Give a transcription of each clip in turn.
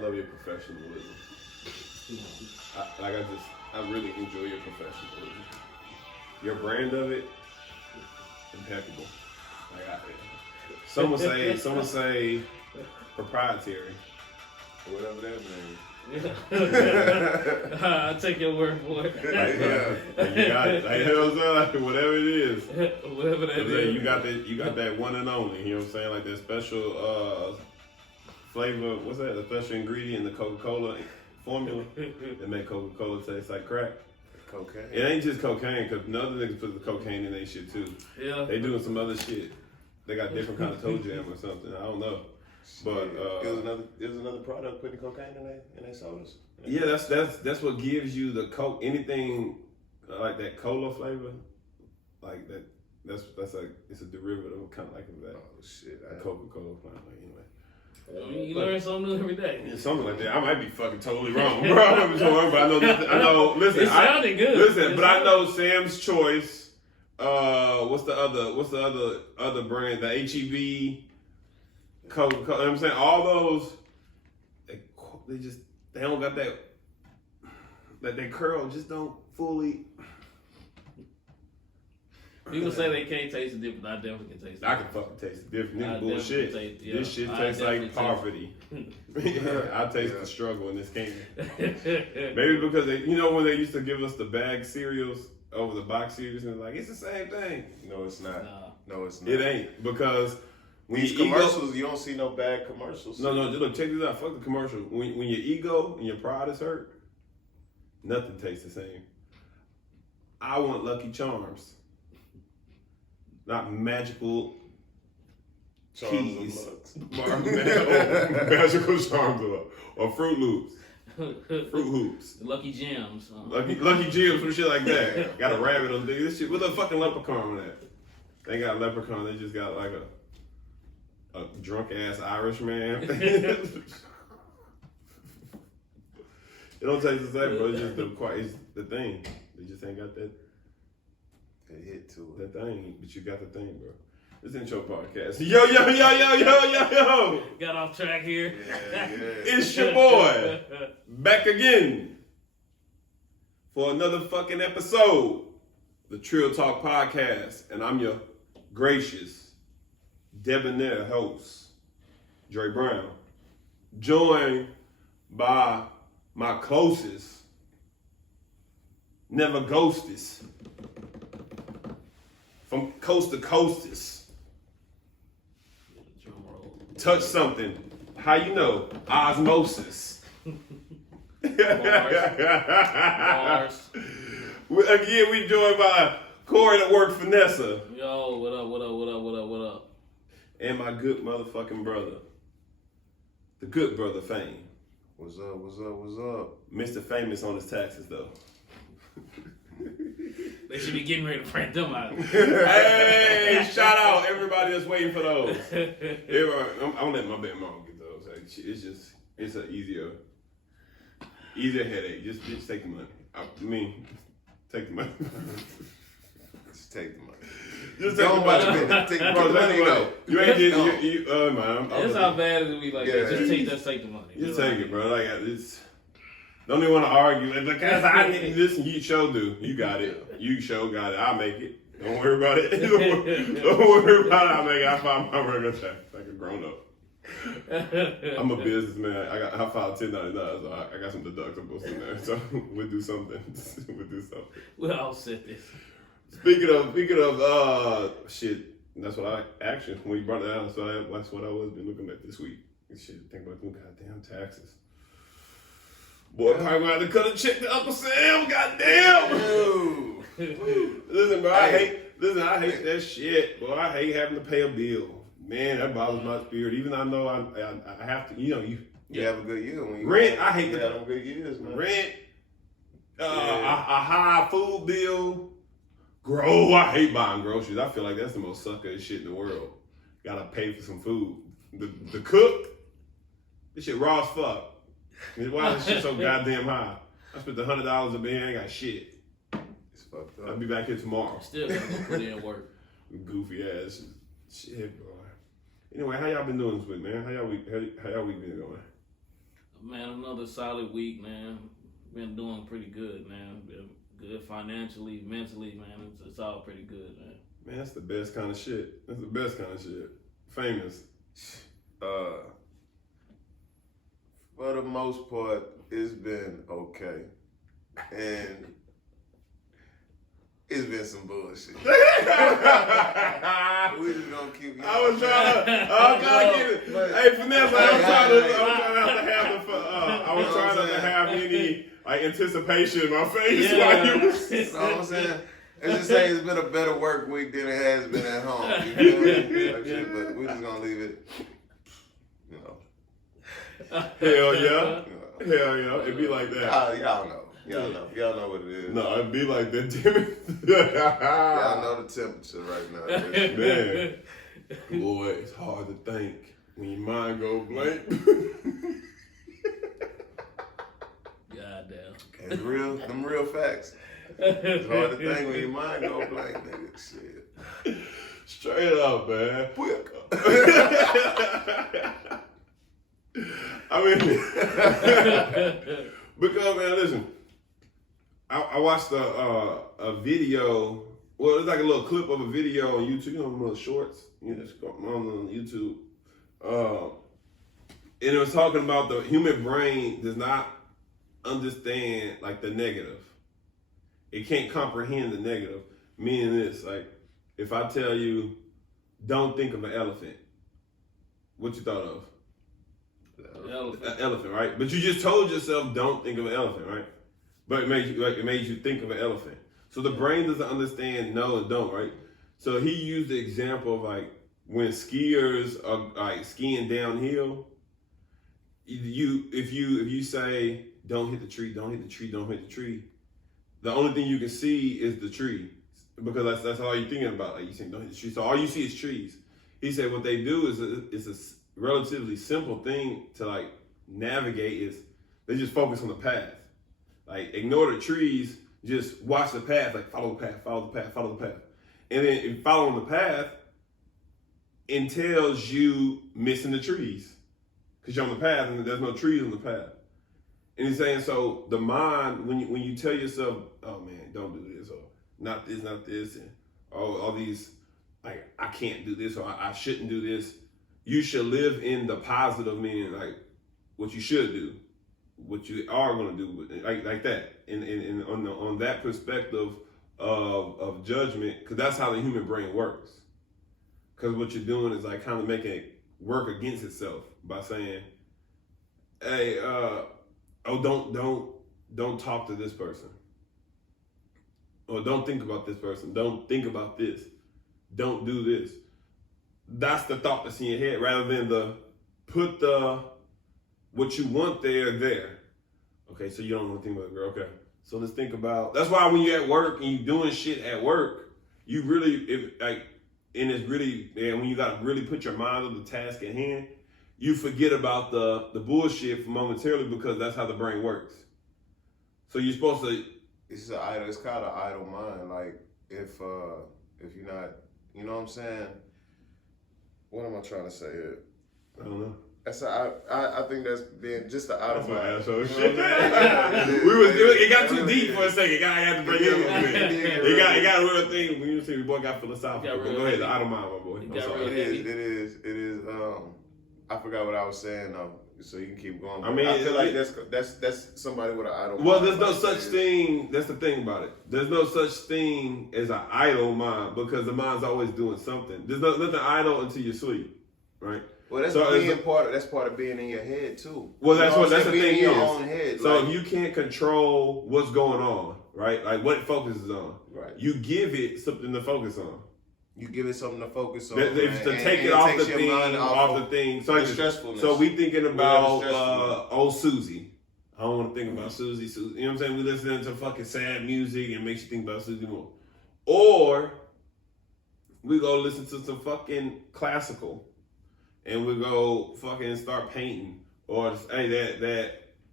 love your professionalism. I really enjoy your professionalism. Your brand of it, impeccable. Some would say proprietary. Whatever that means. I'll take your word for it. You got it. Whatever it is. Whatever that is. You got that one and only. You know what I'm saying? Like that special flavor. What's that? The special ingredient in the Coca-Cola formula that make Coca-Cola taste like crack. Cocaine. It ain't just cocaine, because other niggas put the cocaine in their shit too. Yeah. They doing some other shit. They got different kind of toe jam or something. I don't know. But it was another product putting cocaine in their sodas. Yeah, that's what gives you the coke. Anything like that cola flavor, like that. That's like it's a derivative kind of like that. Oh shit, Coca-Cola flavor. Anyway. You learn something new every day. Yeah, something like that. I might be fucking totally wrong, bro. I'm sorry, but I know. Listen, it sounded good. Listen, but I know Sam's Choice. What's the other brand? The HEB, Coca-Cola. You know what I'm saying? All those, they don't got that curl just don't fully. People say they can't taste the difference. I definitely can taste it. I can fucking taste the difference. This bullshit. This shit tastes like poverty. I taste the struggle in this can. Maybe because when they used to give us the bag cereals over the box cereals, and like it's the same thing. No, it's not. No, it's not. It ain't, because when these commercials, you don't see no bad commercials. No, look, check this out. Fuck the commercial. When your ego and your pride is hurt, nothing tastes the same. I want Lucky Charms. Not magical keys. Magical charms or Fruit Loops. Fruit Hoops. Lucky Gems. Lucky Gems, some shit like that. Got a rabbit on this shit. With a fucking leprechaun on that. They ain't got a leprechaun, they just got like a drunk ass Irish man. It don't taste the same, bro. It's just the thing. They just ain't got that. They hit to it. That thing, but you got the thing, bro. This intro podcast. Yo. Got off track here. Yeah. It's your boy. Back again. For another fucking episode. The Trill Talk Podcast. And I'm your gracious, debonair host, Dre Brown. Joined by my closest, never ghostest, from coast to coastest. Touch something. How you know? Osmosis. Mars. Again, we joined by Corey that worked for Nessa. Yo, what up? And my good motherfucking brother. The good brother Fame. What's up? Mr. Famous on his taxes though. They should be getting ready to print them out. Hey, shout out everybody that's waiting for those. I'm gonna let my big mom get those. It's an easier headache. Just take the money. Take the money. Just take the money. Just take the money. Take the money. You ain't getting man. That's how bad it would be like that. Just take the money. Just take it, bro. Like it's. Don't even want to argue. Like, I need this, and you sure do. You got it. You sure got it. I'll make it. Don't worry about it. Don't worry about it. I'll make it. I file my regular tax like a grown up. I'm a businessman. I filed 1099, so I got some deductibles in there. So we'll do something. We'll offset this. Speaking of, shit. That's what when you brought it out. So that's what I was been looking at this week. Shit, think about them goddamn taxes. Boy, probably gonna have to cut a check to Uncle Sam. Goddamn. Listen, bro. I hate that shit. Boy, I hate having to pay a bill. Man, that bothers my spirit. Even though I know I have to. You have a good year when you rent. I hate that. Good years, man. Rent. A high food bill. I hate buying groceries. I feel like that's the most sucker shit in the world. Gotta pay for some food. The cook. This shit raw as fuck. Why is this shit so goddamn high? I spent $100 a band, I ain't got shit. It's fucked up. I'll be back here tomorrow. Still gotta go put in work. Goofy ass shit, boy. Anyway, how y'all been doing this week, man? How y'all week been going? Man, another solid week, man. Been doing pretty good, man. Been good financially, mentally, man. It's all pretty good, man. Man, that's the best kind of shit. That's the best kind of shit. Famous. For the most part, it's been okay. And it's been some bullshit. We just gonna keep. I was trying to get it. Hey, Finesse, I was trying not to have any like anticipation in my face. Yeah. While you was, You know what I'm saying? It's just saying it's been a better work week than it has been at home. You feel me? Like shit, but we're just gonna leave it. You know. hell yeah. You know. Hell yeah. It'd be like that. Y'all know. Y'all know what it is. No, it'd be like that, damn it. Y'all know the temperature right now. Man. Boy, it's hard to think when your mind go blank. Goddamn. It's real, them real facts. It's hard to think when your mind go blank, nigga. Shit. Straight up, man. I mean, because man, listen, I watched a video. Well, it's like a little clip of a video on YouTube. You know, little shorts. You know, just go on YouTube. And it was talking about the human brain does not understand like the negative. It can't comprehend the negative. Meaning this, like, if I tell you, don't think of an elephant, what you thought of? An elephant, right? But you just told yourself, don't think of an elephant, right? But it made you think of an elephant. So the brain doesn't understand no and don't, right? So he used the example of like when skiers are like skiing downhill. If you say don't hit the tree, don't hit the tree, don't hit the tree, the only thing you can see is the tree because that's all you're thinking about. Like you saying don't hit the tree, so all you see is trees. He said what they do is it's a relatively simple thing to like navigate is they just focus on the path. Like ignore the trees, just watch the path, like follow the path, follow the path, follow the path. And then if following the path entails you missing the trees. Because you're on the path and there's no trees on the path. And he's saying so the mind, when you tell yourself, oh man, don't do this, or not this, and all these like I can't do this or I shouldn't do this. You should live in the positive, meaning like what you should do, what you are going to do, like that. And on that perspective of judgment, because that's how the human brain works. Because what you're doing is like kind of making it work against itself by saying, hey, don't talk to this person, or don't think about this person. Don't think about this. Don't do this. That's the thought that's in your head rather than put what you want there. Okay, so you don't want to think about it, girl. Okay, so let's think about, that's why when you're at work and you're doing shit at work, you really, when you got to really put your mind on the task at hand, you forget about the bullshit for momentarily because that's how the brain works. So you're supposed to. It's called an idle mind. Like if you're not, you know what I'm saying? What am I trying to say here? I don't know. I think that's being just the idle mind. Asshole shit. It got too deep for a second. I had to break it up a bit. It got a real thing. When you say the boy got philosophical. Go ahead, the idle mind, my boy. I'm sorry. It is. I forgot what I was saying though, so you can keep going. I mean, I feel like that's somebody with an idle mind. Well, there's no such thing. That's the thing about it. There's no such thing as an idle mind because the mind's always doing something. There's nothing idle until you sleep, right? Well, that's part of being in your head too. Well, that's the thing in your own head. So if you can't control what's going on, right? Like what it focuses on, right? You give it something to focus on. You give it something to focus on. To take it off the thing. So stressfulness. So we thinking about old Susie. I don't want to think about Susie. You know what I'm saying? We listening to fucking sad music and makes you think about Susie more. Or we go listen to some fucking classical and we go fucking start painting. Or hey,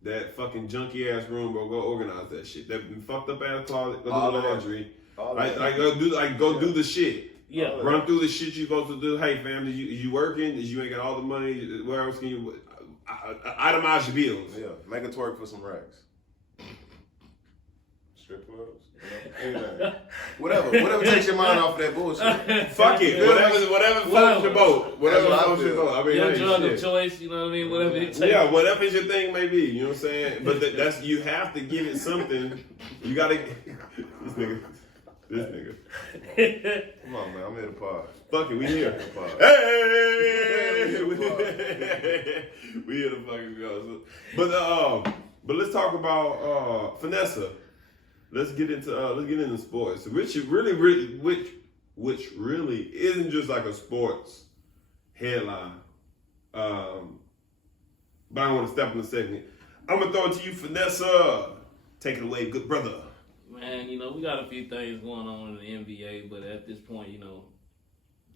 that fucking junky ass room, bro, go organize that shit. That fucked up ass closet, go do the laundry. Go do the shit. Yeah. Run through the shit you supposed to do. Hey fam, is you working? You ain't got all the money? Where else can you? itemize your bills. Yeah, make a twerk for some racks. Strip clubs. Anything. Whatever takes your mind off of that bullshit. Fuck it. Whatever floats your boat. Whatever That's what I floats your feel. boat. I mean, Your hey, drug shit. of choice, you know what I mean? Whatever it takes. Yeah, whatever your thing may be, you know what I'm saying? But that's you have to give it something. You gotta this nigga. Come on, man. I'm here to pod. Fuck it, we here. Pod. Hey, we here to fucking go. But let's talk about Vanessa. Let's get into sports, which really isn't just like a sports headline. But I want to step in a second. I'm gonna throw it to you, Vanessa. Take it away, good brother. Man, you know, we got a few things going on in the NBA, but at this point, you know,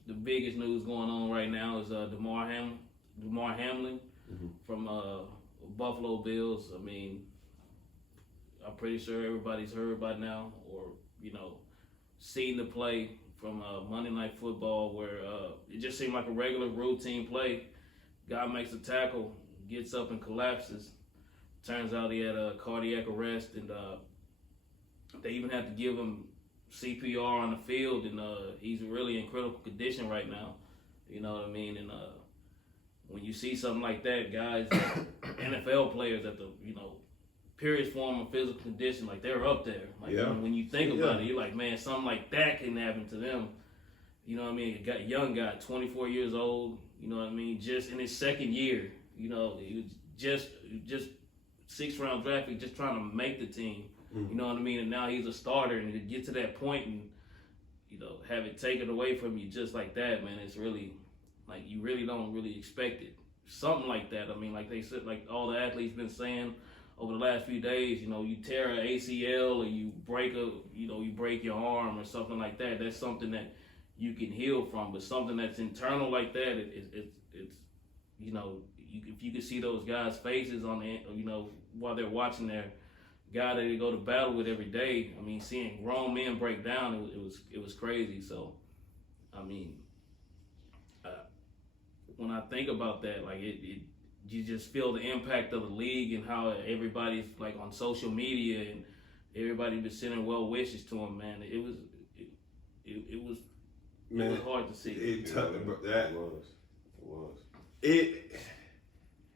the biggest news going on right now is Damar Hamlin from Buffalo Bills. I mean, I'm pretty sure everybody's heard by now, or you know, seen the play from Monday Night Football, where it just seemed like a regular routine play. Guy makes a tackle, gets up and collapses. Turns out he had a cardiac arrest, and they even had to give him CPR on the field, and he's really in critical condition right now. You know what I mean? And when you see something like that, guys, NFL players at the purest form of physical condition, like they're up there. Like when you think about it, you're like, man, something like that can happen to them. You know what I mean? A young guy, 24 years old. You know what I mean? Just in his second year. You know, he was just 6th round draft pick, just trying to make the team. You know what I mean? And now he's a starter, and to get to that point and, you know, have it taken away from you just like that, man, it's really, like, you really don't really expect it. Something like that. I mean, like they said, like all the athletes been saying over the last few days, you know, you tear an ACL or you break your arm or something like that. That's something that you can heal from, but something that's internal like that, it's you know, if you could see those guys' faces on the, you know, while they're watching their guy that they go to battle with every day. I mean, seeing grown men break down, it was crazy. So, I mean, when I think about that, like you just feel the impact of the league and how everybody's like on social media and everybody been sending well wishes to him. Man, it was hard to see.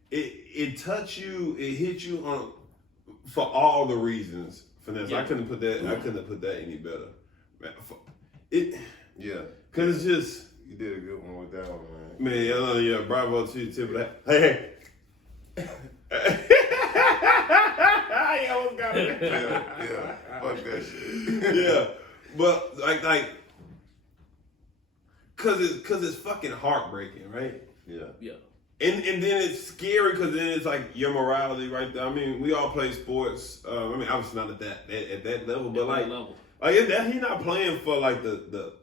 It touched you. It hit you on for all the reasons. Finesse. I couldn't put that any better. Man, because it's just. You did a good one with that one, man. Man, yeah, bravo to you, tip of that. Hey. I almost got it. Yeah. Fuck that shit. Yeah, but like, cause it's fucking heartbreaking, right? Yeah. Yeah. And then it's scary because then it's like your morality right there. I mean, we all play sports. I mean, obviously not at that level, but he's not playing for like the.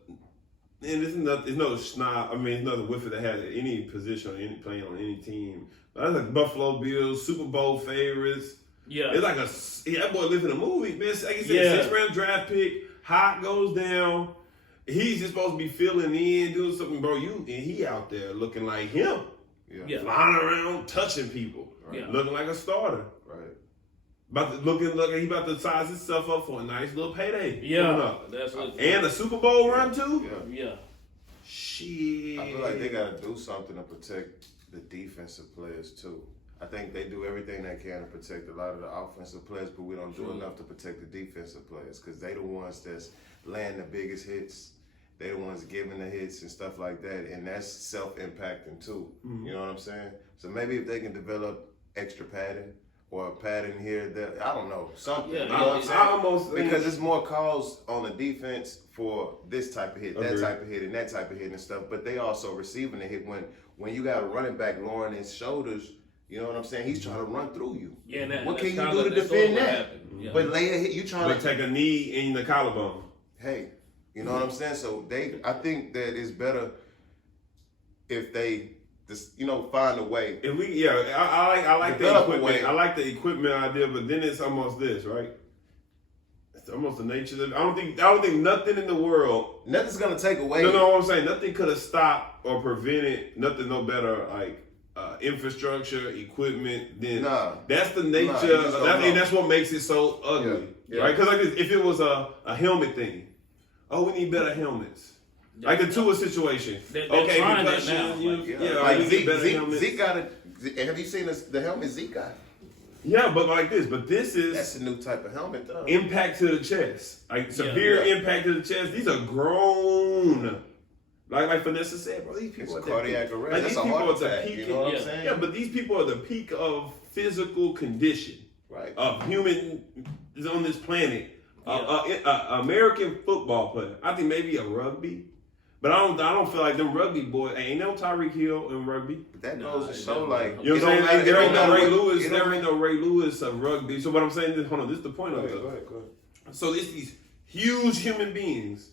And it's no snob. I mean, it's nothing with it that has any position or any playing on any team. But that's like Buffalo Bills, Super Bowl favorites. Yeah, it's like that boy living a movie, man. Like you said, 6th round draft pick. Hot goes down. He's just supposed to be filling in, doing something, bro. And he out there looking like him. Yeah. Flying around, touching people. Right. Looking like a starter. Right. He about to size himself up for a nice little payday. Yeah. And a Super Bowl run too? Yeah. Shit. I feel like they gotta do something to protect the defensive players too. I think they do everything they can to protect a lot of the offensive players, but we don't do enough to protect the defensive players because they the ones that's laying the biggest hits. They the ones giving the hits and stuff like that, and that's self-impacting too. Mm-hmm. You know what I'm saying? So maybe if they can develop extra padding or a padding here, there, I don't know, something. Yeah, you know what I'm saying? Because it's more calls on the defense for this type of hit, that type of hit, and that type of hit and stuff. But they also receiving the hit when you got a running back lowering his shoulders. You know what I'm saying? He's trying to run through you. Yeah, what can you do to defend that? Yeah. But later, you trying to take a knee in the collarbone. Hey. You know what I'm saying? So I think that it's better if they just, find a way. If I like the equipment. I like the equipment idea, but then it's almost this, right? It's almost the nature of it. I don't think nothing in the world. Nothing's gonna take away. No, what I'm saying, nothing could have stopped or prevented. Nothing, no better. Like infrastructure, equipment, then Nah. that's the Nah, nature. you just don't know. And that's what makes it so ugly, Yeah. right? Because like this, if it was a helmet thing, we need better helmets. Like the Tua situation. They're Okay, trying that concussion, now. Like we need better helmets. Zeke got it. Have you seen the helmet Zeke got? Yeah, but like this, That's is a new type of helmet, though. impact to the chest, like severe impact to the chest. These are grown. Like Vanessa said, bro, these people It's are cardiac arrest. Like That's these a people heart are the attack. peak. You know what I'm saying? Yeah, but these people are the peak of physical condition Right. of human is on this planet. American football player. I think maybe a rugby, but I don't feel like them rugby boys. Ain't no Tyreek Hill in rugby. But that goes to show, like, You know what I'm saying? There ain't no Ray Lewis. There There ain't no Ray Lewis of rugby. So what I'm saying is, hold on, this is the point of it. Go ahead. So it's these huge human beings.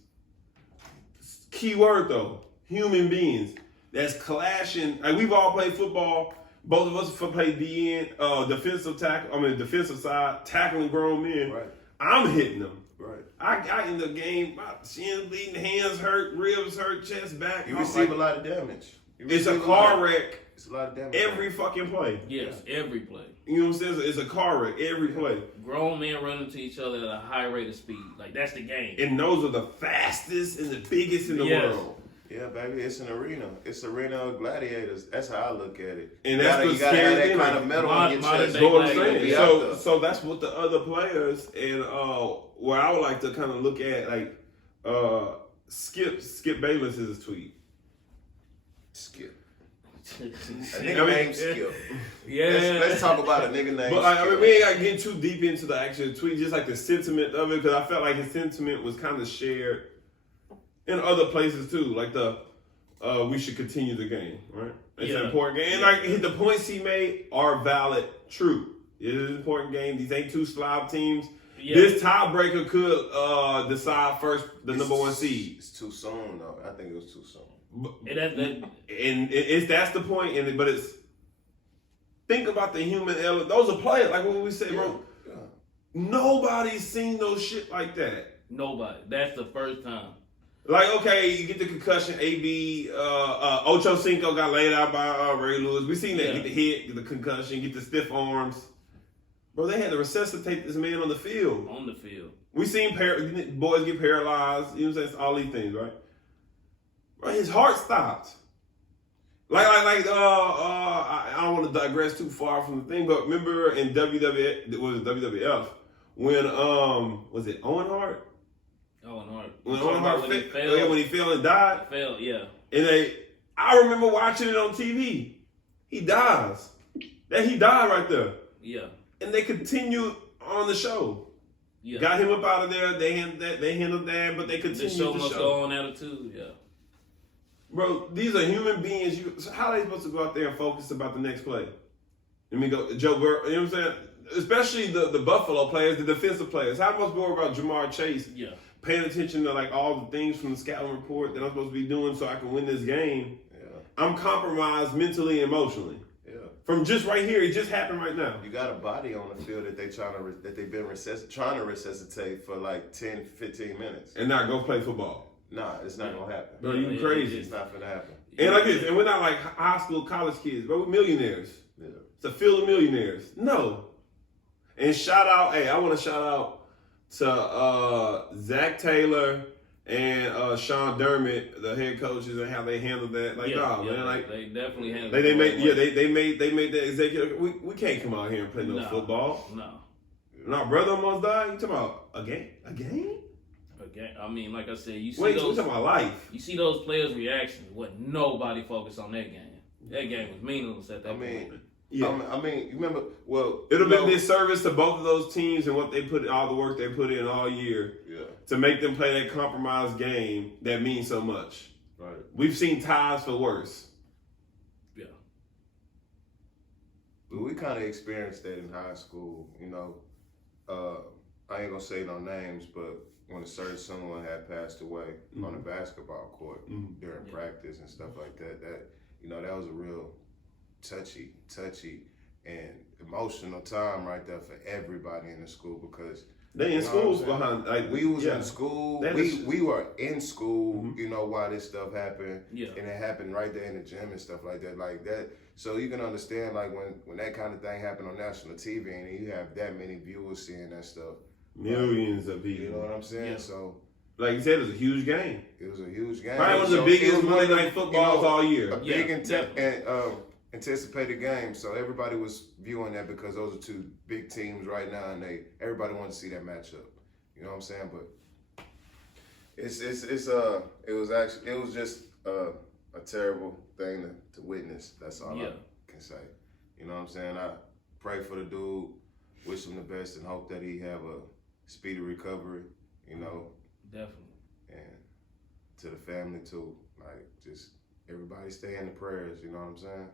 Key word though, human beings that's clashing. Like we've all played football. Both of us played DN, defensive side, tackling grown men. Right. I'm hitting them. Right. I in the game, my shins bleeding, hands hurt, ribs hurt, chest back. You I'm receive like, a lot of damage. It's a car wreck It's a lot of damage. every fucking play. Yes, every play. You know what I'm saying? It's a car wreck every play. Grown men running to each other at a high rate of speed. Like, that's the game. And those are the fastest and the biggest in the Yes. world. Yeah, baby, it's an arena. It's an arena of gladiators. That's how I look at it. And that's you what's gotta have scary that thing, kind like, of metal on your modern chest. day That's what I'm gladiator saying. be out there. So that's what the other players and where I would like to kind of look at, like Skip Bayless is a tweet. Skip. A Yeah. nigga named Skip. Let's talk about a nigga named But I Skip. mean, we ain't got to get too deep into the actual tweet, just like the sentiment of it, because I felt like his sentiment was kind of shared in other places too, like we should continue the game, right? It's an important game. And like the points he made are valid, true. It is an important game. These ain't two slob teams. Yeah. This tiebreaker could decide first the number one seed. It's too soon, though. I think it was too soon. And that's the point. But it's think about the human element. Those are players. Like what we say, bro. Yeah. Nobody's seen no shit like that. Nobody. That's the first time. Like, okay, you get the concussion, AB, Ocho Cinco got laid out by Ray Lewis. We seen that, get the hit, get the concussion, get the stiff arms. Bro, they had to resuscitate this man on the field. On the field. We seen boys get paralyzed, you know what I'm saying? All these things, right? Bro, his heart stopped. I don't want to digress too far from the thing, but remember in WWF, when, was it Owen Hart? Owen Hart. When Owen Hart when he fell. when he fell and died. Fell, yeah. And I remember watching it on TV. He dies. He died right there. Yeah. And they continued on the show. Yeah. Got him up out of there. They handled that, but they continued The show the must show. go on attitude, yeah. Bro, these are human beings. So how are they supposed to go out there and focus about the next play? Let me go, Joe Burrow. You know what I'm saying? Especially the Buffalo players, the defensive players. How much more about Jamar Chase? Yeah. Paying attention to like all the things from the scouting report that I'm supposed to be doing so I can win this game. Yeah. I'm compromised mentally and emotionally. Yeah. From just right here, it just happened right now. You got a body on the field that they've been trying to resuscitate for like 10, 15 minutes. And not go play football. Nah, it's not gonna happen. Bro, you crazy. It's not gonna happen. And like this, and we're not like high school, college kids, but we're millionaires. Yeah. It's a field of millionaires. No. And I want to shout out to Zach Taylor and Sean Dermott, the head coaches, and how they handled that. Like, man, like they definitely handled they it. made that executive. We can't come out here and play no football. No. No, brother almost died. You talking about a game? Okay. I mean, like I said, you see Wait, we those. talking about life. You see those players' reactions. What nobody focused on that game. That game was meaningless at that point. Yeah. I mean, you remember? Well, It'll be disservice to both of those teams and what they all the work they put in all year to make them play that compromised game that means so much. Right. We've seen ties for worse. Yeah. But we kind of experienced that in high school. You know, I ain't gonna say no names, but when a certain someone had passed away on a basketball court during practice and stuff like that, that was a real touchy and emotional time right there for everybody in the school because they in schools behind. Like, we was in school. We were in school. You know, while this stuff happened. Yeah. And it happened right there in the gym and stuff like that. Like that. So you can understand like when that kind of thing happened on national TV and you have that many viewers seeing that stuff. Millions of people. You know what I'm saying? Yeah. So Like you said, it was a huge game. it was a huge game. Probably one of the So biggest it was one Monday of the, night footballs all year. A big Yeah, anticipated game. So everybody was viewing that because those are two big teams right now, and everybody wanted to see that matchup. You know what I'm saying? But it was just a terrible thing to witness. That's all I can say. You know what I'm saying? I pray for the dude, wish him the best, and hope that he have a speedy recovery. You know, Definitely. and to the family too. Like just everybody stay in the prayers. You know what I'm saying?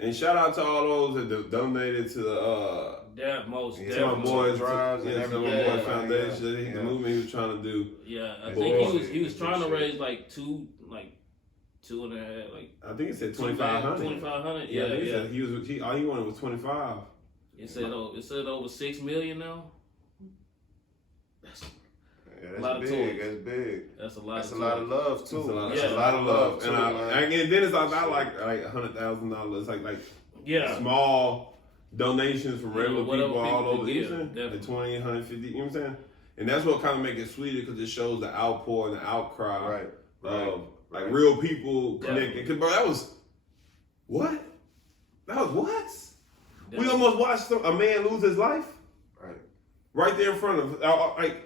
And shout out to all those that donated to the Most Yeah, to my definitely. boys, drives and to my everything. boys foundation, Yeah. the movement he was trying to do. Yeah, I Boy. think he was It's trying to shit. raise like two and a half, like I think he said 2,500. 2,500. Yeah, I Yeah, think he yeah. said all he wanted was 25. It said over 6 million now. Yeah, A lot that's of big. toys. That's big. That's a lot. That's of a lot of toys. love too. That's That's a lot of love too, man. And then it's about like $100,000, like Yeah. small donations from regular whatever people all people over. give, You know what I'm saying? definitely. Like 20, 150. You know what I'm saying? And that's what kind of makes it sweeter because it shows the outpour and the outcry Right. of like Right. real people Definitely. connecting. Because bro, that was what? We Definitely. almost watched a man lose his life right there in front of like.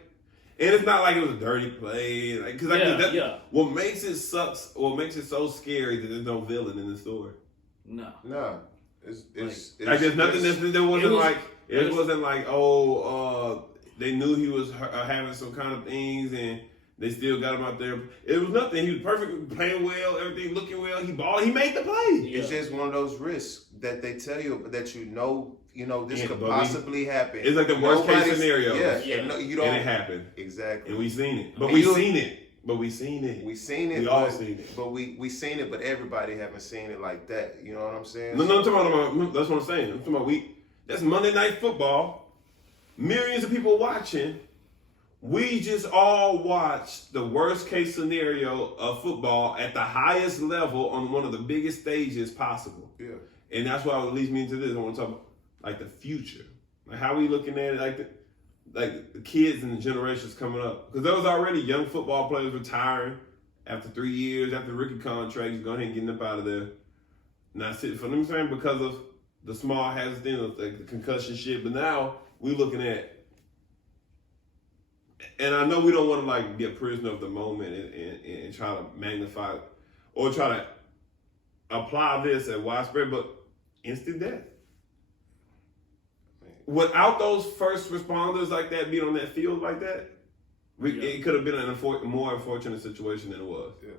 And it's not like it was a dirty play, like because what makes it sucks, what makes it so scary that there's no villain in the story. No. No. It's Like there's nothing that there wasn't it was- wasn't like they knew he was having some kind of things and they still got him out there. It was nothing. He was perfect, playing well, everything looking well. He made the play. Yeah. It's just one of those risks that they tell you that you know this Yeah, could but possibly happen. It's like the worst case scenario. Yeah, Yeah. And no, you don't. And it happened. Exactly. And we seen it. But And we you- seen it. But we seen it. We seen it. We all but- seen it. But we seen it, but everybody haven't seen it like that. You know what I'm saying? No, I'm talking about. That's what I'm saying. I'm talking about that's Monday Night Football. Millions of people watching. We just all watched the worst case scenario of football at the highest level on one of the biggest stages possible. Yeah. And that's why it leads me into this. I want to talk about like the future. Like how we looking at it, like the kids and the generations coming up. Because there was already young football players retiring after 3 years, after rookie contracts, go ahead and getting up out of there. Not sitting for them saying because of the small hazard thing, like the concussion shit. But now we looking at, and I know we don't want to like be a prisoner of the moment and try to magnify or try to apply this at widespread, but instant death. Without those first responders like that being on that field like that, it could have been a more unfortunate situation than it was. Yeah.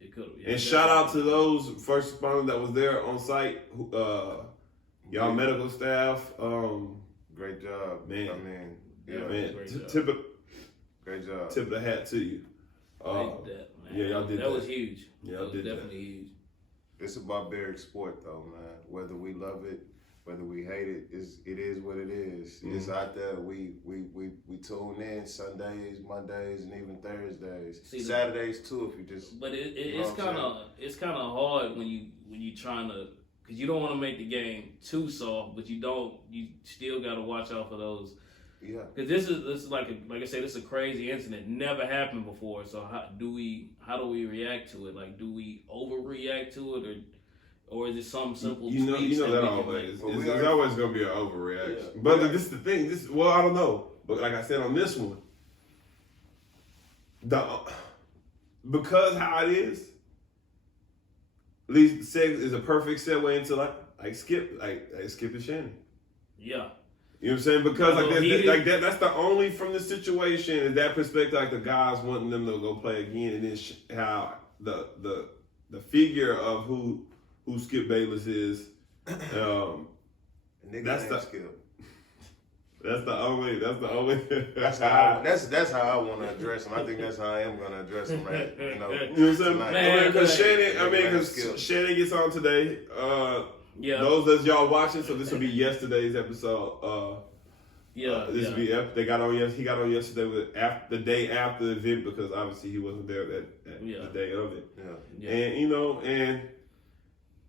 It could have. And shout out to those first responders that was there on site, y'all medical staff. Great job, Man. I mean, Yeah, yeah, Man, great job. great job. tip of the hat to you. They did that, man. yeah, y'all did that. that. Was huge. Yeah, that y'all was did that. definitely huge. It's a barbaric sport, though, man. Whether we love it, whether we hate it, it is what it is. It's out there. We tune in Sundays, Mondays, and even Thursdays, Saturdays too. If you just, but it's kind of hard when you trying to, because you don't want to make the game too soft, but you still got to watch out for those. Yeah. Because this is like I said, this is a crazy incident. Never happened before. So how do we react to it? Like, do we overreact to it, or is it some simple? You know tweaks that we can always. make? It's always gonna be an overreaction. Yeah. But this is the thing. I don't know. But like I said on this one, because how it is, at least is a perfect segue into like Skip and Shannon. Yeah. You know what I'm saying? Because Well, that's the only from the situation and that perspective, like the guys wanting them to go play again, and then how the figure of who Skip Bayless is. That's the Skip. That's the only. That's how I want to address him. I think that's how I am going to address him. Right? You know You know what I'm saying? tonight. Because Skip. Shannon gets on today. Yeah. Those that y'all watching, so this will be yesterday's episode. This will be they got on. He got on yesterday the day after the event because obviously he wasn't there the day of it. Yeah. Yeah. And and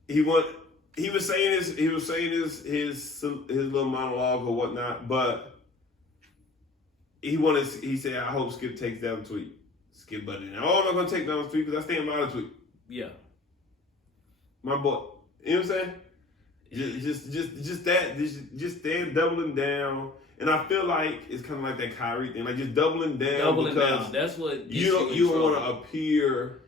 he he was saying his little monologue or whatnot, but he said, I hope Skip takes down the tweet. Skip butted in. Oh, I'm not gonna take down the tweet because I stand by the tweet. Yeah. My boy. You know what I'm saying? Just stand doubling down. And I feel like it's kind of like that Kyrie thing, like just doubling down because That's what you don't want to appear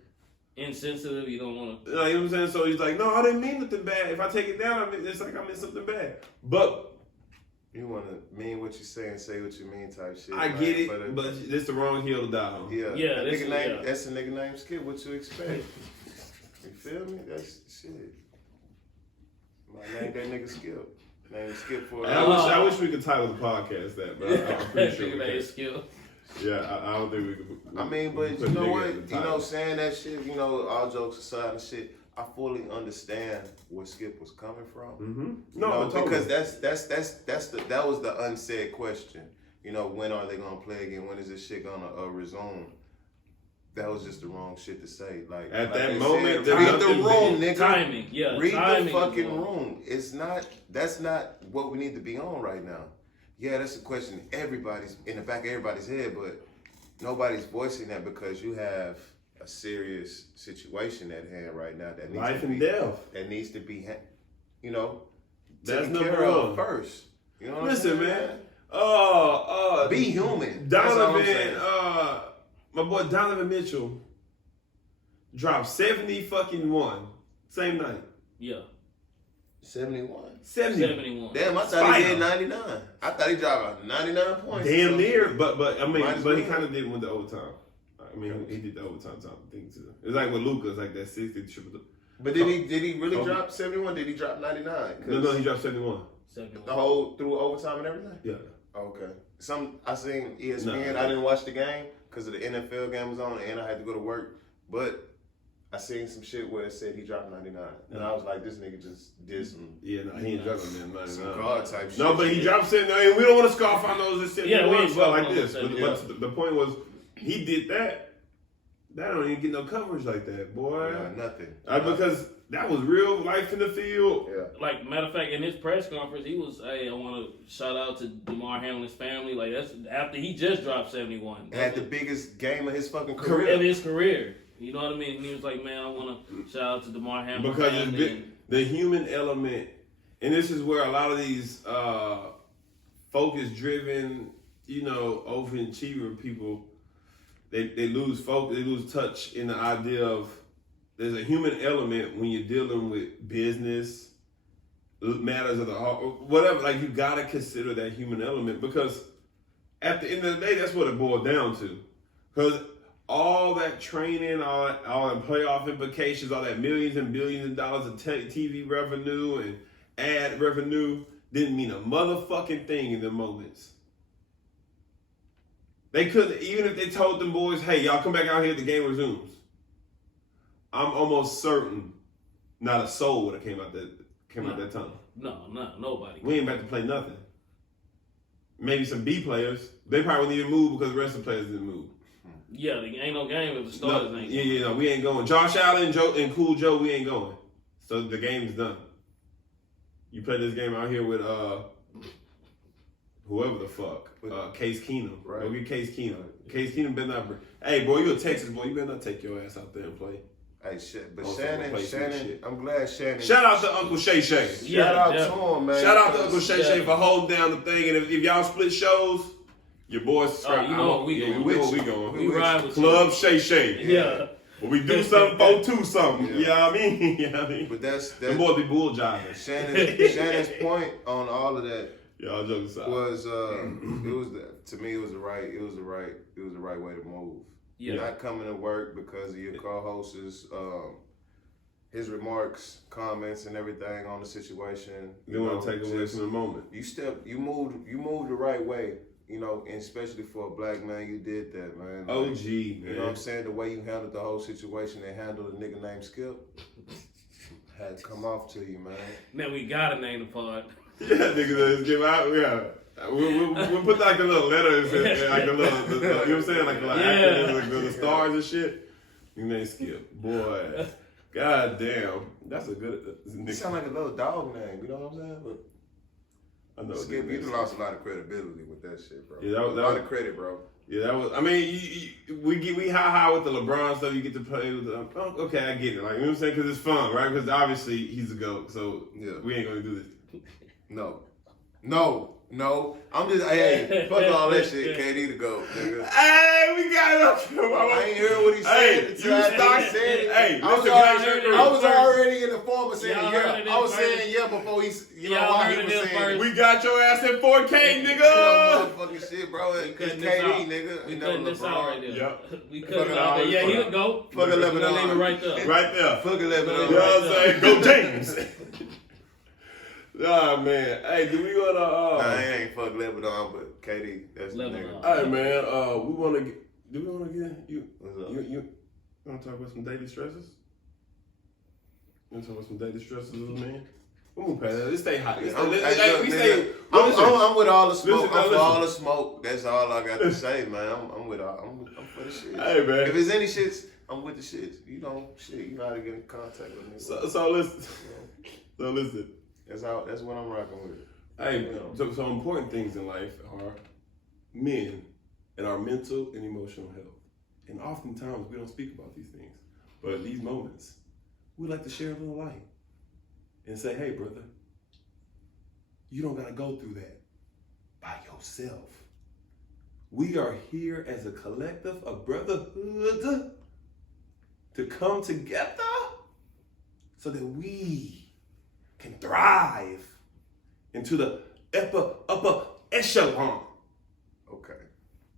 insensitive. You don't want to. You know what I'm saying? So he's like, no, I didn't mean nothing bad. If I take it down, it's like I meant something bad. But you want to mean what you say and say what you mean type shit. I get it, but it's the wrong hill to die on. Yeah. That's a nigga named Skip. What you expect? You feel me? That's shit. My name that nigga Skip. Name Skip for. I wish we could title the podcast that, but I'm pretty sure we can. Skip. Yeah, I don't think we could. I mean, but you know what? Saying that shit, all jokes aside and shit, I fully understand where Skip was coming from. Mm-hmm. No, because that was the unsaid question. When are they gonna play again? When is this shit gonna resume? That was just the wrong shit to say. Like at that moment, read the room, nigga. Timing, yeah. Read timing the fucking room. That's not what we need to be on right now. Yeah, that's a question everybody's in the back of everybody's head, but nobody's voicing that because you have a serious situation at hand right now that needs life to and be, death. That needs to be, that's taken number care of one first. You know what Listen, I'm saying? man. Be human. Donovan, my boy Donovan Mitchell dropped 70-1 same night. Yeah. 71. 71. Damn, I thought he did 99. I thought he dropped 99 points. Damn near, but he kind of did with the overtime. I mean, he did the overtime thing too. It's like with Luka, it's like that 60 triple. But did he really drop 71? Did he drop 99? No, he dropped 71. 71. The whole through overtime and everything? Yeah. Okay. I seen ESPN. I didn't watch the game because of the NFL game was on and I had to go to work. But I seen some shit where it said he dropped 99. And I was like, this nigga just did some... Yeah, no, he ain't dropping 99. Some guard type shit. No, but he dropped 79. We don't want to scoff on those that 71. Yeah, we ain't like this. But the point was, he did that. That don't even get no coverage like that, boy. Nothing. Because that was real life in the field. Yeah. Like, matter of fact, in his press conference, he was, hey, I want to shout out to Damar Hamlin's family. Like, that's after he just dropped 71. Had the biggest game of his fucking career. Of his career. You know what I mean? And he was like, man, I want to shout out to Damar Hamlin. Because the human element, and this is where a lot of these focus-driven, overachiever people, they lose focus, they lose touch in the idea of there's a human element when you're dealing with business, matters of the heart, whatever. Like, you got to consider that human element because at the end of the day, that's what it boils down to. Because all that training, all that playoff implications, all that millions and billions of dollars of TV revenue and ad revenue didn't mean a motherfucking thing in the moments. They couldn't, even if they told them boys, hey, y'all come back out here, the game resumes. I'm almost certain not a soul would have came out that time. No, nobody. We ain't about to play nothing. Maybe some B players. They probably wouldn't even move because the rest of the players didn't move. Yeah, there ain't no game if the starters ain't going. No, we ain't going. Josh Allen and Cool Joe, we ain't going. So the game's done. You play this game out here with whoever the fuck, Case Keenum. Right. Go get Case Keenum. Case Keenum better not. Hey, boy, you a Texas boy. You better not take your ass out there and play. Hey, shit. But Also Shannon, I'm glad Shannon. Shout out to Uncle Shay Shay. Shout out to him, man. Shout out to Uncle Shay Shay for holding down the thing. And if y'all split shows, your boys. You know what we going. We know where we going. We ride with Club Shay Shay. Yeah. But we do something 4-2 something. You know what I mean? You know what I mean? But that's the boy be bull jiving. Shannon's point on all of that y'all joking aside was to me it was the right way to move. Yeah. Not coming to work because of your co-host's his remarks, comments, and everything on the situation. You want to take away from the moment. You moved the right way. And especially for a black man, you did that, man. Like, OG, man. You know what I'm saying? The way you handled the whole situation and handled a nigga named Skip had to come off to you, man. Now we gotta name the pod. Yeah, nigga, let's give out. Yeah. We'll put like the little letters and like the little, you know what I'm saying? Like the actors, like the stars and shit. You name Skip. Boy. God damn, that's a good. It sound like a little dog name. You know what I'm saying? But I know. Skip, you lost a lot of credibility with that shit, bro. Yeah, that was a lot of credit, bro. Yeah, that was. I mean, we high with the LeBron stuff. You get to play with the. Okay, I get it. Like you know what I'm saying, because it's fun, right? Because obviously he's a GOAT, so we ain't gonna do this. No. I'm just fuck all that shit. KD to go, nigga. Hey, we got it up. I ain't heard what he said. Hey, you started saying it. Hey, I was already in the form of saying yeah. I was saying before he, while he was saying. We got your ass at 4K, nigga. Motherfucking shit, bro. It's KD, nigga. We cutting this out right there. Yep. We cutting it out there. Yeah, he'll go. Fuck 11 on. Leave it right there. Right there. Fuck 11 on. You know what I'm saying? Go James. Nah, man. Hey, do we wanna? Nah, it ain't fuck Lebanon, but KD, that's the nigga. Hey, man. We wanna get. Do we wanna get you? What's up? You wanna talk about some daily stresses? You wanna talk about some daily stresses, man? We'll move past that. Let's stay hot. I'm with all the smoke. I'm for all the smoke. That's all I got to say, man. I'm for the shit. Hey, man. If there's any shits, I'm with the shits. You know how to get in contact with me. So listen. So listen. That's what I'm rocking with. Hey, so important things in life are men and our mental and emotional health. And oftentimes we don't speak about these things. But at these moments, we like to share a little light and say, hey, brother, you don't got to go through that by yourself. We are here as a collective of brotherhood to come together so that we can thrive into the upper echelon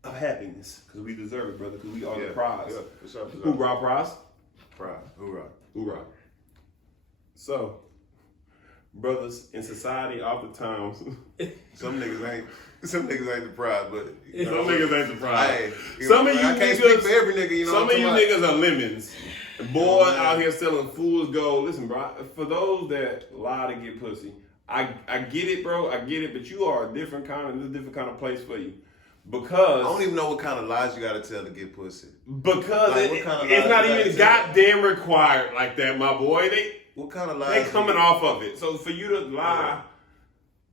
of happiness. Because we deserve it, brother, because we are the prize. Yeah, for sure. Hoorah, prize. Prize. Hoorah. So, brothers, in society, oftentimes, some niggas ain't the prize, but some niggas ain't the prize. Some of you I can't speak for every nigga, Some of you niggas are lemons. Boy out here selling fool's gold. Listen, bro, for those that lie to get pussy, I get it, bro. I get it, but you are a different kind of place for you. Because I don't even know what kind of lies you gotta tell to get pussy. Because it's not even goddamn required like that, my boy. What kind of lies? They coming off of it. So for you to lie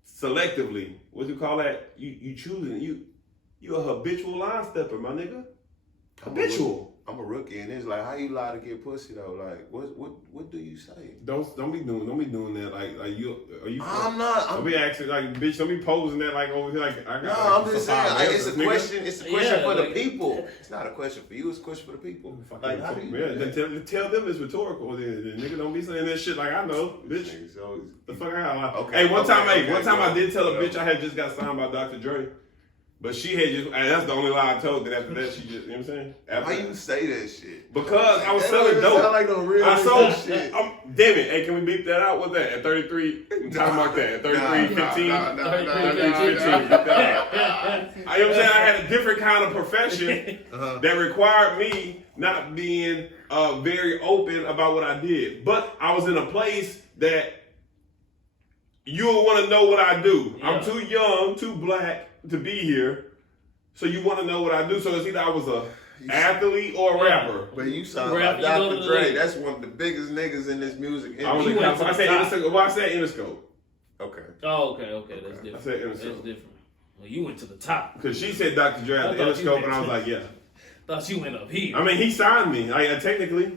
selectively, what you call that? You choosing you a habitual line stepper, my nigga. Habitual. I'm a rookie, and it's like, how you lie to get pussy though? Like, what do you say? Don't be doing that. Like you. Are you? I'm not. Don't be acting like bitch. Don't be posing that like over here. Like I got. No, I'm just saying. Like, it's a question. It's a question for like, the people. It's not a question for you. It's a question for the people. Like, how do you? Yeah, tell them it's rhetorical. The nigga don't be saying that shit like I know, bitch. The fuck I got lie. Okay. Hey, one time I did tell a bitch I had just got signed by Dr. Dre. But she had just, and that's the only lie I told. That after that, she just, you know what I'm saying? Why you say that shit? Because I was selling dope. Sound like no real I sold shit. Damn it. Hey, can we beep that out? What's that? At 33? I'm talking about that. At 33, 15? 33, 15. Beep that out. You know what I'm saying? I had a different kind of profession that required me not being very open about what I did. But I was in a place that you'll want to know what I do. Yeah. I'm too young, too black to be here, so you want to know what I do. So it's either I was a athlete or a rapper. But you sound like Dr. Dre. That's one of the biggest niggas in this music. I said Interscope. Okay. Oh, okay. That's different. I said Interscope. That's different. Well, you went to the top. Because she said Dr. Dre at the Interscope, and I was like, yeah. Thought you went up here. I mean, he signed me. Technically,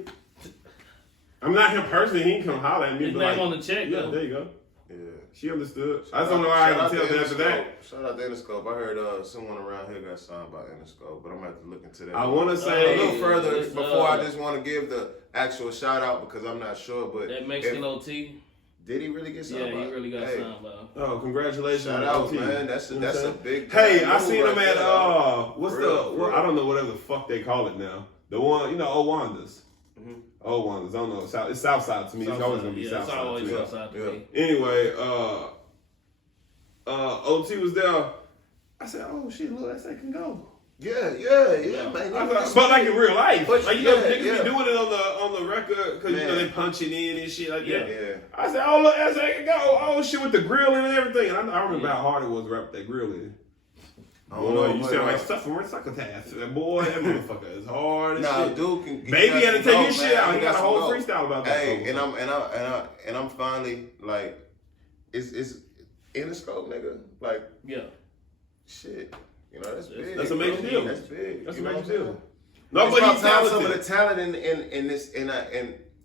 I'm not him personally. He didn't come holler at me. His name on the check, yeah, though. there you go. Yeah. She understood. I don't know why I had to tell her after that. Shout out to Interscope. I heard someone around here got signed by Interscope, but I'm going to have to look into that. I want to say a little further before I just want to give the actual shout out because I'm not sure. But that Mexican OT. Did he really get signed? Yeah, he really got signed by. Oh, congratulations! Shout out, man. That's a big. Hey, I seen him at I don't know whatever the fuck they call it now. The one, Owanda's. Old Wanda's. I don't know. It's Southside to me. It's always gonna be Southside. It's always Southside to me. Anyway, OT was there. I said, "Oh shit, look, that can go." Yeah, man. But like in real life, niggas be doing it on the record because they punch it in and shit like that. Yeah. I said, "Oh look, that can go." Oh shit, with the grill and everything. And I remember how hard it was to wrap that grill in. Boy, you sound like suffering succotash. Boy, that motherfucker is hard as Nah, shit. dude can. Baby had to take his shit out. He got a some whole go. freestyle about that. Hey, and I'm finally like, it's in the scope, nigga. Like, Yeah. shit. You know, that's big. That's a major deal. That's big. That's a You know major what I'm saying? deal. No, It's but about he's time talented. some of the talent in this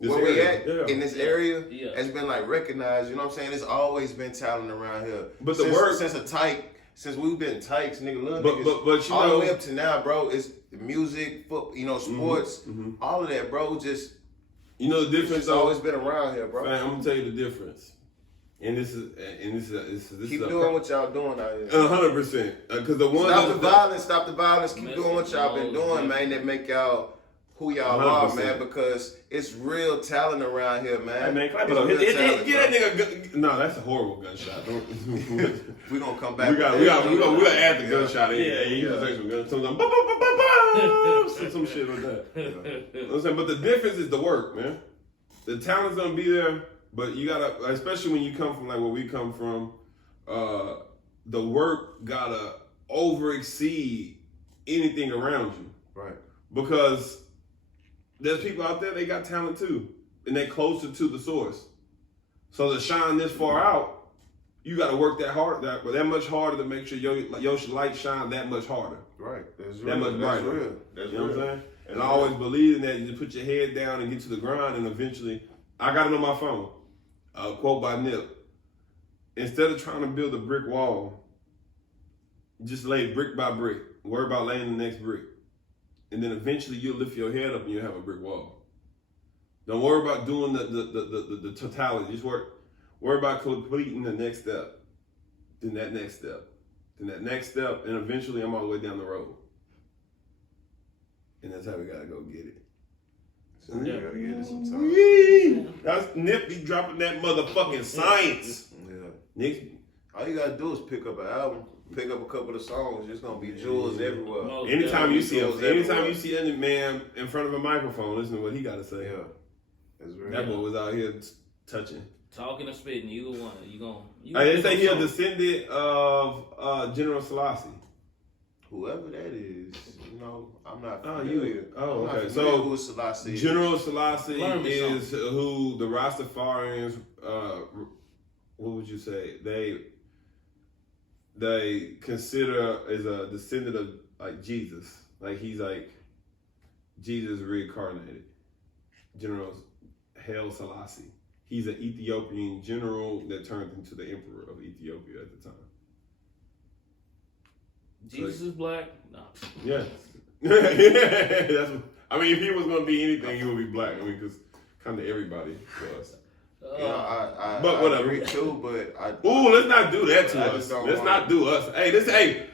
where we area, at yeah. in this area Yeah. has been like recognized. You know what I'm saying? There's always been talent around here. But the work since we've been tykes, nigga, little But niggas, you all know, the way up to now, bro. It's music, sports, all of that, bro. Just you know the difference. it's always been around here, bro. Man, I'm gonna tell you the difference. And this is Keep doing what y'all doing out here. 100%. Because the one Stop the violence. Keep doing what y'all been doing, man. That make y'all who y'all 100%. are, man. Because it's real talent around here, Hey, man. man, clap it It's up. real Get talent, that bro. nigga. No, that's a horrible gunshot. We gonna come back. we gonna add the gunshot in. Yeah, He was yeah. actually gun. Some shit like that. You know what I'm saying? But the difference is the work, man. The talent's gonna be there, but you gotta, especially when you come from like where we come from, the work gotta over exceed anything around you. Right. Because there's people out there, they got talent too. And they're closer to the source. So to shine this far out, you got to work that much harder to make sure your light shine that much harder. Right. That's real. That much That's brighter. real. That's You know real. what I'm saying? And I always believe in that. You just put your head down and get to the grind, and eventually, I got it on my phone. A quote by Nip. Instead of trying to build a brick wall, just lay brick by brick. Worry about laying the next brick. And then eventually you'll lift your head up and you'll have a brick wall. Don't worry about doing the totality. Just worry about completing the next step. Then that next step. Then that next step. And eventually I'm all the way down the road. And that's how we gotta go get it. So we gotta get it sometime. Yee! That's Nip be dropping that motherfucking science. Yeah. Next, All you gotta do is pick up an album, pick up a couple of songs. There's gonna be jewels everywhere. Most anytime you Everywhere. see any man in front of a microphone, listen to what he gotta say. Yeah. That's real. That boy was out here touching. Talking or spitting, either one. You They say he a pick up descendant of General Selassie. Whoever that is, you know, I'm not Oh, familiar. oh, I'm not okay. familiar So, who Selassie is. General Selassie Learn me is who the Rastafarians, what would you say? They consider as a descendant of like Jesus. Like he's like Jesus reincarnated. General Haile Selassie. He's an Ethiopian general that turned into the emperor of Ethiopia at the time. Jesus is black? No. Yeah. That's what, I mean, if he was going to be anything, he would be black. I mean, because kind of everybody was. You know, I But whatever. I agree too, but I. Ooh, let's not do that to I us. just don't Let's wanna- not do us. Hey, hey.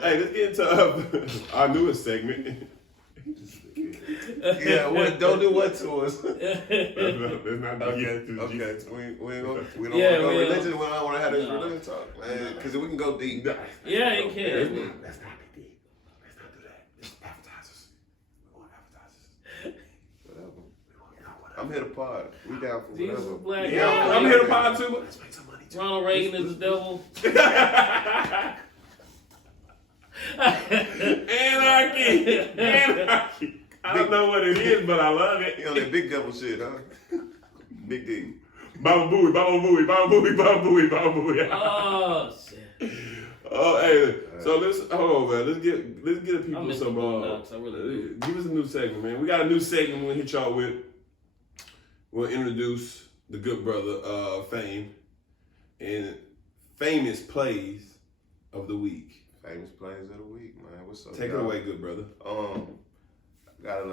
Hey, let's get into our newest segment. Yeah, don't do what to us. Let's not Okay, get to okay. Jesus. We don't Yeah, want to go we religion. We don't want to have this No. religion talk, man. Because we can go deep. Yeah, you can. Let's not be deep. Let's not do that. It's advertisers. We want advertisers. Whatever. I'm here to pod. We down for Jesus is whatever. black. Yeah, I'm here to pod too, but let's make some money too. Ronald Reagan is the devil. Anarchy! Anarchy! I don't know what it is, but I love it. You know that big devil shit, huh? Big D. Baba booey, baba booey, baba booey, baba booey, baba booey. Oh shit. Oh, hey, so hold on, man. Let's get the I people miss some. the Boondocks, I really do. Give us a new segment, man. We got a new segment we'll hit y'all with. We'll introduce the good brother, Fame, and famous plays of the week. Famous plays of the week, man. What's up? Take it y'all? away, good brother. Got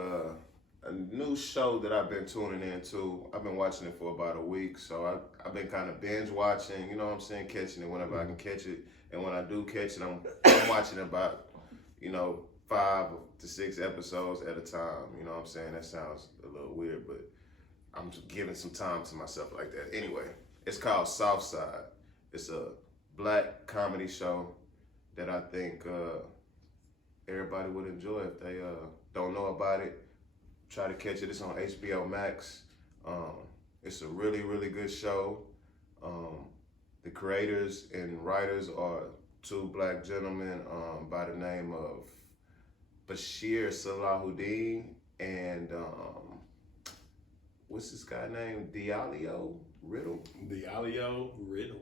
a new show that I've been tuning into. I've been watching it for about a week, so I've been kind of binge watching. You know what I'm saying? Catching it whenever I can catch it, and when I do catch it, I'm watching about 5 to 6 episodes at a time. You know what I'm saying? That sounds a little weird, but I'm just giving some time to myself like that. Anyway, it's called Southside. It's a black comedy show that I think everybody would enjoy if they don't know about it. Try to catch it. It's on HBO Max. It's a really, really good show. The creators and writers are two black gentlemen by the name of Bashir Salahuddin and what's this guy named? Diallo Riddle. Diallo Riddle.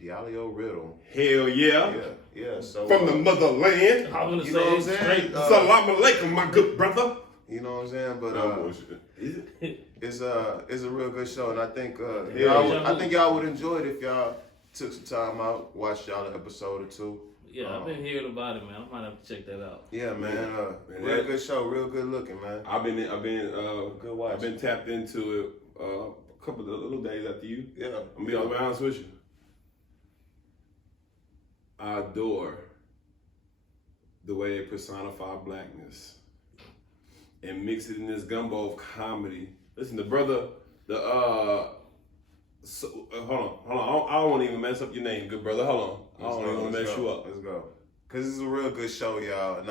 Diallo Riddle. Hell yeah. Yeah. So From the motherland. I was you gonna know what I'm say saying? straight. Salam alaikum, my good brother. You know what I'm saying? But Is it? it's a real good show, and I think Yeah. I think y'all would enjoy it if y'all took some time out, watched y'all an episode or two. Yeah, I've been hearing about it, man. I might have to check that out. Yeah, man. Man, Real good show, real good looking, man. I've been Good watch. I've been tapped into it a couple of little days after you. Yeah. I'm gonna be honest with you. I adore the way they personify blackness and mix it in this gumbo of comedy. Listen, the brother, hold on. I don't want to even mess up your name, good brother. Hold on. I don't even want to mess you up. Let's go. Cause it's a real good show, y'all. And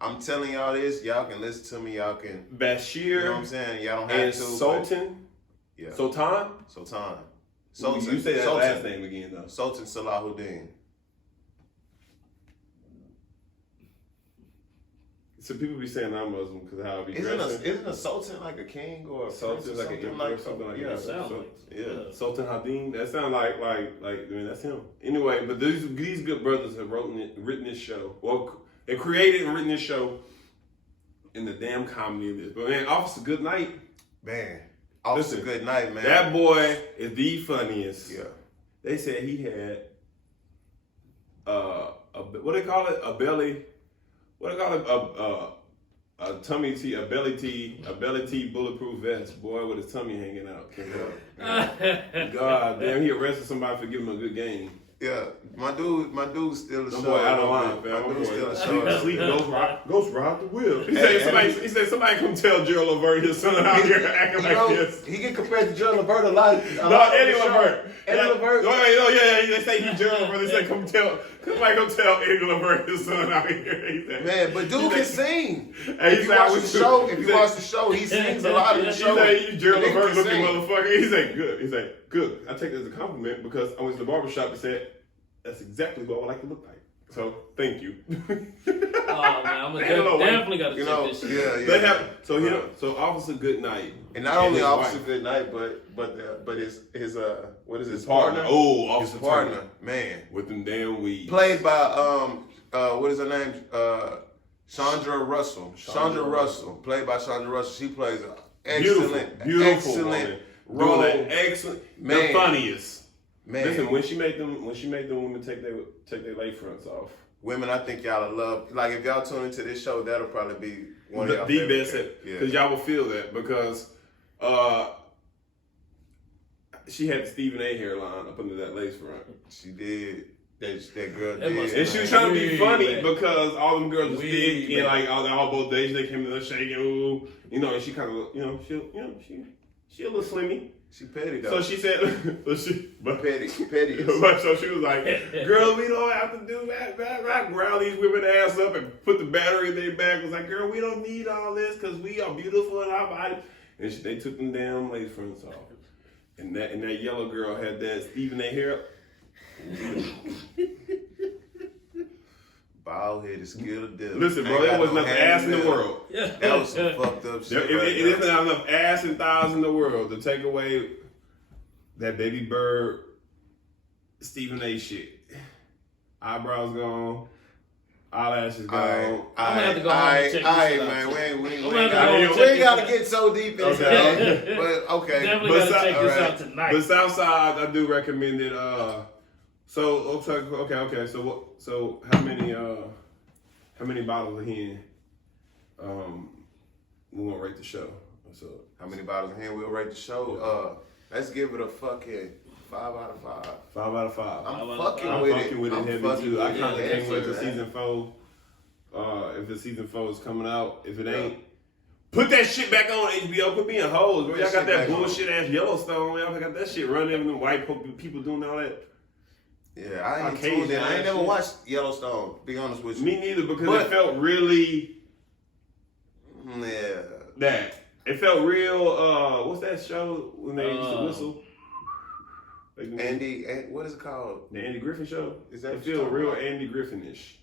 I'm telling y'all this. Y'all can listen to me. Y'all can. Bashir, You know what I'm saying? Y'all don't have and to. Sultan. Yeah. Sultan. Sultan. You say that last name again though. Sultan Salahuddin. So people be saying I'm Muslim because how I be dressing. Isn't a sultan like a king or a Sultan prince or like an something emperor like or something like yeah. that. Sounds like Yeah. Sultan Hadin. That sounds like I mean that's him. Anyway, but these good brothers have written this show. Well, they created and written this show in the damn comedy of this. But man, Officer Goodnight. Man. Officer Listen, Good Night, man. That boy is the funniest. Yeah. They said he had what they call it? A belly. What they call it? A tummy tee, a belly tee, bulletproof vest. Boy, with his tummy hanging out. God damn, he arrested somebody for giving him a good game. Yeah. My dude's still a My show. boy out of line, man. My dude's still a Sleep, show. sleep, ghost ride the wheel. He said somebody come tell Gerald Levert his son out here acting like this. He get compared to Gerald Levert a lot. No, Eddie Levert. Eddie Levert. They say he Gerald Levert. They say somebody come tell Eddie Levert his son out here. He said, Man, but dude can sing. Hey, If you watch the show, he sings a lot of the show. He said, you Gerald And he Levert can looking sing. motherfucker. He said, good. He said, good. I take it as a compliment because I went to the barbershop and said, that's exactly what I would like to look like. So, thank you. Oh man, I'm definitely got to check this shit. Yeah. They have, so Officer Goodnight. And not only his Officer wife. Good Night, but his what is his partner. Oh, his Officer partner, Turner. man. With them damn weeds. Played by what is her name? Chandra Russell. Chandra Russell. Played by Chandra Russell. She plays an excellent woman. role. Doing an excellent, Man. the funniest. Man, Listen, when she made them women take their lace fronts off. women, I think y'all will love. Like if y'all tune into this show, that'll probably be one of y'all The favorite best, characters. because y'all will feel that because she had the Stephen A. hairline up under that lace front. She did. That girl That must did. And she was trying to be Weird, funny man. because all them girls was Weird, thick and man. like all both days they came to the shaking, ooh, and she kind of, she a little slimmy. She petty though. So she said, petty. so she was like, girl, we don't have to do that. Ground these women ass up and put the battery in their back. Was like, girl, we don't need all this because we are beautiful in our body. And they took them damn lace fronts off. And that yellow girl had that Stephen A. hair. Bald headed, skill of death. Listen, bro, there was enough ass in the world. That was some fucked up shit. It isn't enough ass and thighs in the world to take away that baby bird Stephen A. shit. Eyebrows gone, eyelashes gone. I'm gonna have to go home and check this shit out, man, too. we I'm gonna have to go home and ain't check gotta this get so deep into Okay. that. But okay. Definitely gotta check this alright. out tonight. But Southside, I do recommend it. So okay. So how many bottles of hen? We gonna rate the show. So How many bottles in here we'll rate the show? Let's give it a fucking 5 out of 5. 5 out of 5. I'm I'm fucking with it. fucking with it I'm heavy fucking too. I with kind of it. can't wait to Yeah. season 4. If the season 4 is coming out, if it ain't, put that shit back on HBO. Quit being hoes, bro. Put Y'all that got shit that back on. bullshit ass Yellowstone. Y'all got that shit running. Them white people doing all that. Yeah, I ain't Caucasian tuned in. I ain't ass never shit. watched Yellowstone, to be honest with you. Me neither, because But- it felt really Yeah. that. It felt real. What's that show when they used to whistle? Andy, what is it called? The Andy Griffin Show. Is that it what you're feel talking real about? Andy Griffin-ish.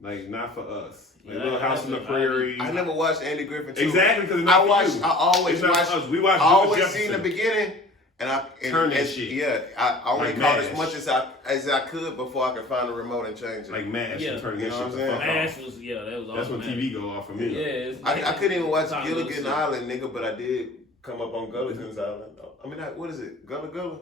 Like not for us. Like Yeah, Little House on the Prairie. I never watched Andy Griffin too. Exactly because I always it's not watched. us. We watched. I always Jefferson. seen the beginning, and Turn that shit. Yeah, I only Like caught MASH. as much as I could before I could find the remote and change it. Like MASH Yeah. and turning You that know shit what the I'm fuck saying? Ash off. was that was That's when awesome. TV go off for me. Yeah, I couldn't even watch Time Gilligan's to go Island, nigga, but I did come up on Gilligan's Island. I mean, what is it? Gullah Gullah?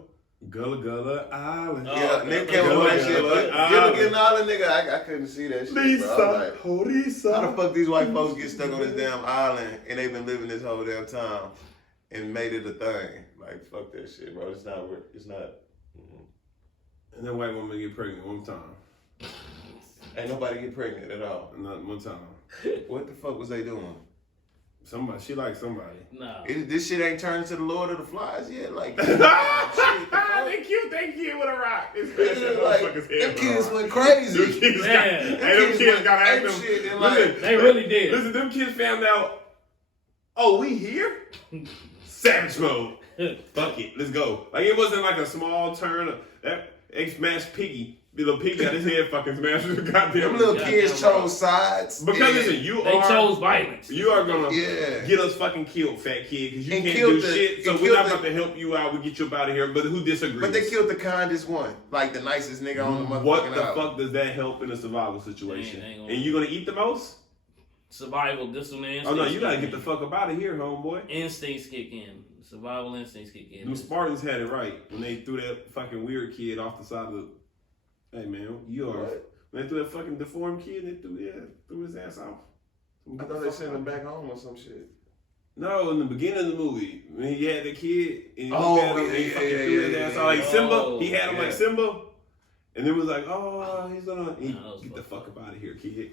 Gullah Gullah Island. Oh, Yeah, okay. nigga came up with that shit. Gullah But Gilligan's Island, nigga, I couldn't see that shit, bro. I was like, Lisa, how the fuck these white folks get stuck on this damn island and they been living this whole damn time and made it a thing? Like, fuck that shit, bro. It's not. And then white woman get pregnant one time. Ain't nobody get pregnant at all. Not one time. What the fuck was they doing? Somebody, she likes somebody. Nah. This shit ain't turned to the Lord of the Flies yet. Like, They cute with a rock. It's them kids went crazy. Them kids got, Man. hey, them kids got ape act them. shit and Listen, They really did. listen, them kids found out, oh, we here? Savage mode. Fuck it, let's go. Like, it wasn't like a small turn. That smashed Piggy. The little piggy got his head fucking smashed with the goddamn. Them little Goddamn kids right. chose sides. Because and- listen, They chose violence. You are gonna Yeah. get us fucking killed, fat kid, because you And can't killed do the- shit. So and we're killed not the- about to help you out. We get you up out of here. But who disagrees? But they killed the kindest one, like the nicest nigga on the motherfucking What the island. fuck does that help in a survival situation? Ain't gonna- And you gonna eat the most? Survival, dissonance. Oh no, you gotta get the fuck up out of here, homeboy. Instincts kick in. Survival instincts kick in. Them Spartans had it right when they threw that fucking weird kid off the side of the. Hey man, you are. What? When they threw that fucking deformed kid, they threw his ass off. I thought they sent him back home or some shit. No, in the beginning of the movie, when he had the kid and he Oh, looked at him and he yeah, fucking yeah, threw his yeah, ass yeah, out like yeah. Simba. Oh, He had him yeah. like Simba. And it was like, oh, he's gonna Nah, that was get the fucked fuck up out of here, kid.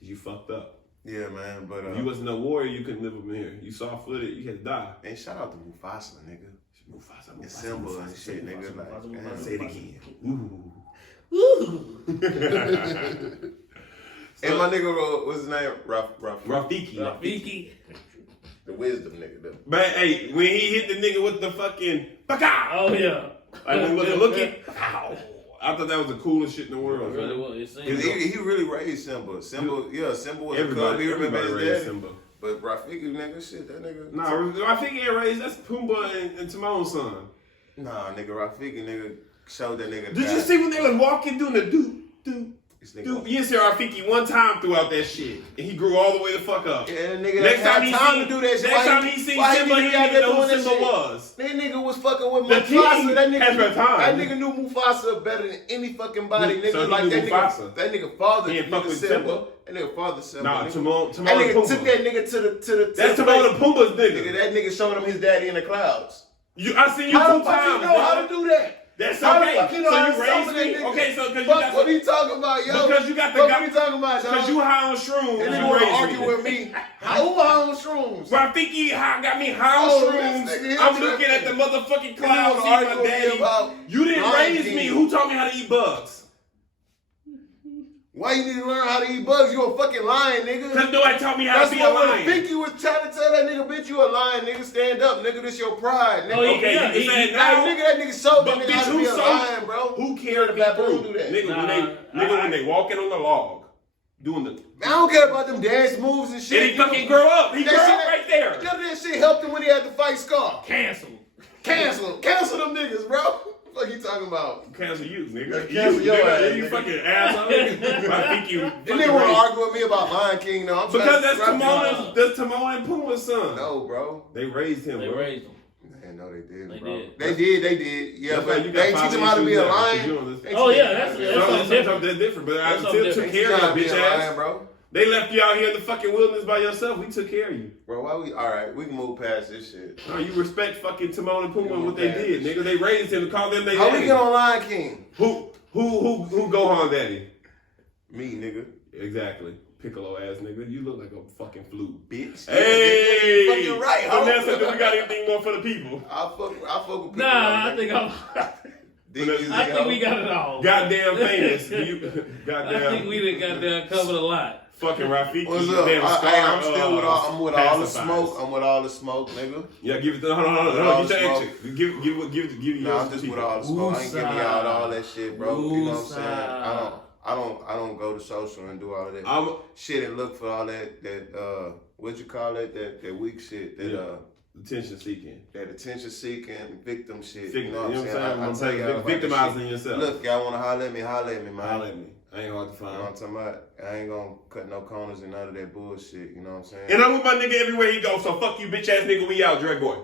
Cause you fucked up. Yeah, man, but If you wasn't a warrior, you couldn't live up in here. You soft footed, you had to die. and shout out to Mufasa, nigga. Mufasa, And Simba and shit, nigga. Like, Mufasa. Say it again. Ooh. Woo! and my nigga, what's his name? Rafiki. Rafiki. The wisdom nigga. But hey, when he hit the nigga with the fucking baka, Oh yeah. like when he was looking, ow. I thought that was the coolest shit in the It world. really man. was. It Cause seemed he really raised Simba. Simba was a cub. He remember his raised daddy. Simba. But Rafiki, nigga, shit, that nigga. Nah, Rafiki ain't raised. That's Pumbaa and Timon's son. Nah, nigga, Rafiki, nigga, showed that nigga. Did you see when they was walking doing the do? This nigga. Dude, you see Rafiki one time throughout that shit, and he grew all the way the fuck up. Yeah, that nigga Next time had he time seen, to do that shit. next time he seen Simba, he didn't even know who Simba was. That nigga was fucking with The Mufasa. king That has nigga, her time. that nigga knew Mufasa better than any fucking body. Nigga, So he like knew that Mufasa. nigga. That nigga father. He ain't fuck nigga with Simba. Simba. That nigga father Simba. Nah, nigga. Timon That and nigga took Pumbaa. that nigga to the. That's the Timon and Pumbaa's Nigga, nigga. that nigga showed him his daddy in the clouds. I seen you How two the fuck times. you know how nigga. to do that? That's How the okay. fuck you know So how you to raised summon that me. nigga? Okay, so because you Fuck, got what are you talking about, yo? because you got the Fuck, guy. what are you talking about, yo? Because you high on shrooms. And you nigga wanna raised argue me. with me. Who high on shrooms? Rafiki got me high on Oh, shrooms. this nigga I'm here looking at the motherfucking Nigga clouds, wanna seeing argue my with me daddy. about You didn't Lion raise me. King. Who taught me how to eat bugs? Why you need to learn how to eat bugs? You a fucking lion, nigga. Because nobody taught me how That's to be a what lion. Pinky was trying to tell that nigga, bitch, you a lion, nigga. Stand up, nigga. This your pride, nigga. Oh, yeah, Okay, yeah, you can say it Nah, now. nigga, that nigga showed that But nigga how bitch, to be who a so? lion, bro. Who carried the me baboon through? do that. Nigga, when they walking on the log, doing the. I don't care about them dance moves and shit. And he fucking grow up. He That grew shit- up right there. None of that shit helped him when he had to fight Scar. Cancel. Cancel them niggas, bro. What you talking about? Cancel you, nigga. Cancel your nigga, ass, you nigga. fucking asshole. I think you. They fucking didn't want to raised- argue with me about Lion King, though. I'm Because trying to that's scrap Timon. That's Timon and Pumbaa's son. No, bro. They raised him. They bro. raised them. Man, no, they didn't, They bro. did. They did. Yeah, That's why but you they got ain't teach five him how to be a issues now, 'cause lion. you on this- They Oh, teach yeah, him that's- how to be a that's lion. something Something that's different, but I That's still something took different. care of Gotta your be bitch a ass. lion, bro. They left you out here in the fucking wilderness by yourself. We took care of you. Bro, why we? All right, we can move past this shit. No, you respect fucking Timon and Pumbaa and what they Yeah. did, nigga. They raised him to call them they How we daddy. get on Lion King? Who Gohan daddy? Me, nigga. Exactly. Piccolo ass nigga. You look like a fucking flute. Bitch. Hey! You fucking right, So ho. Vanessa, do we got anything more for the people? I fuck with people. Nah, I think I'm. I think we got it all. Goddamn famous. You, I goddamn. think we done got covered a lot. Fucking Rafiki. What's up? Damn I'm still with all. I'm with all the pacifiers. smoke. I'm with all the smoke, nigga. Yeah, give it to. Hold on. Get your Smoke. action. Give you. Nah, I'm just with all the smoke. I ain't giving y'all all that shit, bro. You know what I'm saying? Woosah. I don't go to social and do all of that shit and look for all that what you call it, that weak shit, that attention seeking. that attention seeking, victim shit. You know what I'm saying? I tell y'all about that Victimizing shit. yourself. Look, y'all wanna holler at me, man. Holler at me. I ain't hard to You know find. what I'm talking about? I ain't gonna cut no corners and none of that bullshit, you know what I'm saying? And I'm with my nigga everywhere he goes, so fuck you, bitch ass nigga, we out, Dre Boy.